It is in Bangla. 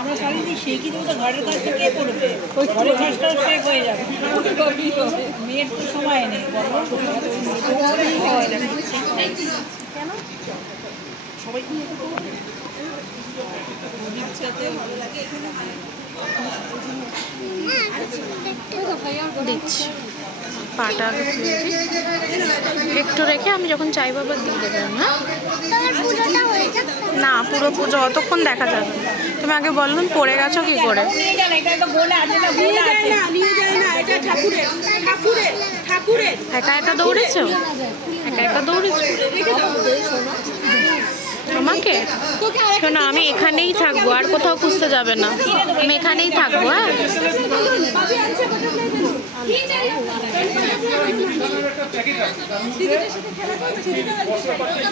আমরা করবে হয়ে যাবে মেয়ের তো সময় নেই দিচ্ছি পাটা আগে খুলে পাটা একটু রেখে আমি যখন চাইব আবার দিয়ে দেবেন হ্যাঁ? না পুরো পুজো অতক্ষণ দেখা যাবে তুমি আগে বলুন পড়ে গেছো কি করে? একা একা দৌড়েছো? একা একা দৌড়েছো? আমাকে শোনো আমি এখানেই থাকব আর কোথাও খুঁজতে যাবে না। আমি এখানেই থাকব হ্যাঁ? একটা প্যাকেট আছে